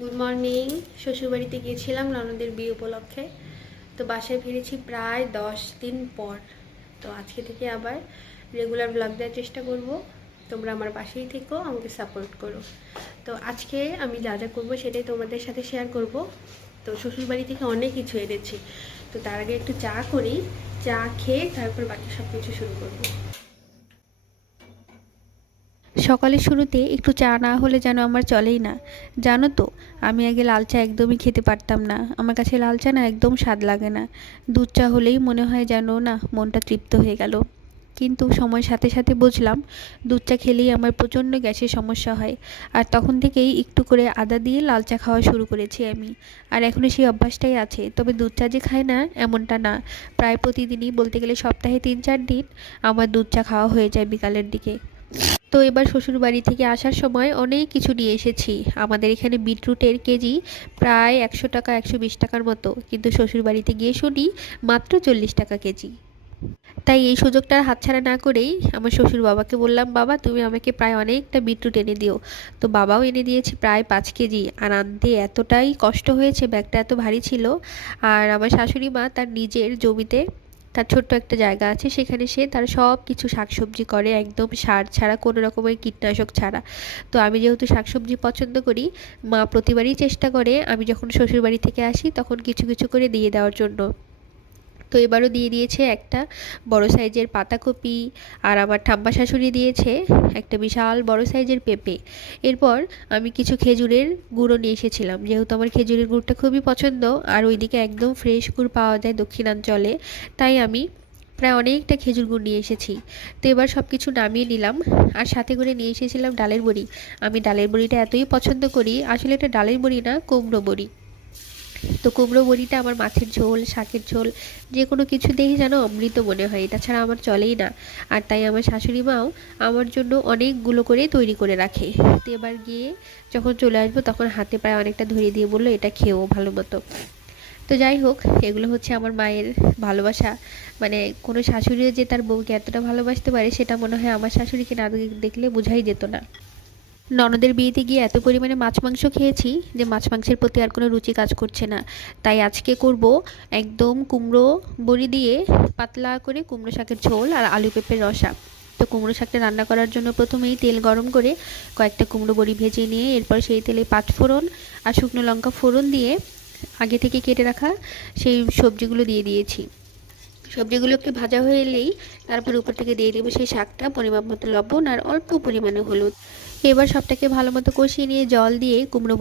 Good morning. শ্বশুরবাড়িতে গিয়েছিলাম ননদের বিয়ে উপলক্ষে। তো বাসায় ফিরেছি প্রায় 10 দিন পর। তো আজকে থেকে আবার রেগুলার ব্লগ দেওয়ার চেষ্টা করব। তোমরা আমার পাশেই থেকো, আমাকে সাপোর্ট করো। তো আজকে আমি যা যা করবো সেটাই তোমাদের সাথে শেয়ার করব। তো শ্বশুরবাড়ি থেকে অনেক কিছু এনেছি। তো তার আগে একটু চা করি, চা খেয়ে তারপর বাকি সব কিছু শুরু করবো। সকালের শুরুতে একটু চা না হলে যেন আমার চলেই না। জানো তো, আমি আগে লাল চা একদমই খেতে পারতাম না। আমার কাছে লাল চা না একদম স্বাদ লাগে না। দুধ চা হলেই মনে হয় যেন না মনটা তৃপ্ত হয়ে গেল। কিন্তু সময়ের সাথে সাথে বুঝলাম দুধ চা খেলেই আমার প্রচণ্ড গ্যাসের সমস্যা হয়। আর তখন থেকেই একটু করে আদা দিয়ে লাল চা খাওয়া শুরু করেছি আমি। আর এখনও সেই অভ্যাসটাই আছে। তবে দুধ চা যে খাই না এমনটা না, প্রায় প্রতিদিনই, বলতে গেলে সপ্তাহে 3-4 দিন আমার দুধ চা খাওয়া হয়ে যায় বিকালের দিকে। তো এবার শ্বশুর বাড়ি থেকে আসার সময় অনেক কিছু নিয়ে এসেছি। আমাদের এখানে বিটরুটের কেজি প্রায় 100 টাকা 120 টাকার মতো, কিন্তু শ্বশুর বাড়িতে গিয়ে শুনি মাত্র 40 টাকা কেজি। তাই এই সুযোগটা হাতছাড়া না করেই আমার শ্বশুর বাবাকে বললাম, বাবা তুমি আমাকে প্রায় অনেকটা বিটরুট এনে দিও। তো বাবাও এনে দিয়েছে প্রায় 5 কেজি। আর আনতে এতটাই কষ্ট হয়েছে, ব্যাগটা এত ভারী ছিল। আর আমার শাশুড়ি মা তার নিজের জমিতে, তার ছোট্ট একটা জায়গা আছে, সেখানে সে তার সব কিছু শাকসবজি করে একদম সার ছাড়া, কোনো রকমের কীটনাশক ছাড়া। তো আমি যেহেতু শাকসবজি পছন্দ করি, মা প্রতিবারই চেষ্টা করে আমি যখন শ্বশুরবাড়ি থেকে আসি তখন কিছু কিছু করে দিয়ে দেওয়ার জন্য। তো এবারও দিয়ে দিয়েছে একটা বড় সাইজের পাতাকপি। আর আমার ঠাম্মা শাশুড়ি দিয়েছে একটা বিশাল বড় সাইজের পেঁপে। এরপর আমি কিছু খেজুরের গুঁড়ো নিয়ে এসেছিলাম, যেহেতু আমার খেজুরের গুড়টা খুবই পছন্দ। আর ওইদিকে একদম ফ্রেশ গুড় পাওয়া যায় দক্ষিণাঞ্চলে, তাই আমি প্রায় অনেকটা খেজুর গুড় নিয়ে এসেছি। তো এবার সব কিছু নামিয়ে নিলাম। আর সাথে করে নিয়ে এসেছিলাম ডালের বড়ি। আমি ডালের বড়িটা এতই পছন্দ করি, আসলে এটা ডালের বড়ি না, কুমড়ো বড়ি। তো কুমড়ো বড়িটা আমার মাছের ঝোল, শাকের ঝোল, যে কোনো কিছু দিয়েই যেন অমৃত মনে হয়। এটা ছাড়া আমার চলেই না। আর তাই আমার শাশুড়ি মাও আমার জন্য অনেকগুলো করে তৈরি করে রাখে। তো এবার গিয়ে যখন চলে আসবো তখন হাতে প্রায় অনেকটা ধরিয়ে দিয়ে বললো, এটা খেয়েও ভালো মতো। তো যাই হোক, এগুলো হচ্ছে আমার মায়ের ভালোবাসা। মানে কোনো শাশুড়িও যে তার বউকে এতটা ভালোবাসতে পারে সেটা মনে হয় আমার শাশুড়িকে না দেখলে বোঝাই যেত না। ননদের বিয়েতে গিয়ে এত পরিমাণে মাছ মাংস খেয়েছি যে মাছ মাংসের প্রতি আর কোনো রুচি কাজ করছে না। তাই আজকে করব একদম কুমড়ো বড়ি দিয়ে পাতলা করে কুমড়ো শাকের ঝোল আর আলু পেঁপের রসা। তো কুমড়ো শাকটা রান্না করার জন্য প্রথমেই তেল গরম করে কয়েকটা কুমড়ো বড়ি ভেজে নিয়ে এরপর সেই তেলে পাঁচফোড়ন আর শুকনো লঙ্কা ফোড়ন দিয়ে আগে থেকে কেটে রাখা সেই সবজিগুলো দিয়ে দিয়েছি। সবজিগুলোকে ভাজা হয়ে এলেই তারপর উপর থেকে দিয়ে দেবো সেই শাকটা, পরিমাপ মতো লবণ আর অল্প পরিমাণে হলুদ। এবার সবটাকে ভালো মতো কষিয়ে নিয়ে জল দিয়ে কুমড়ো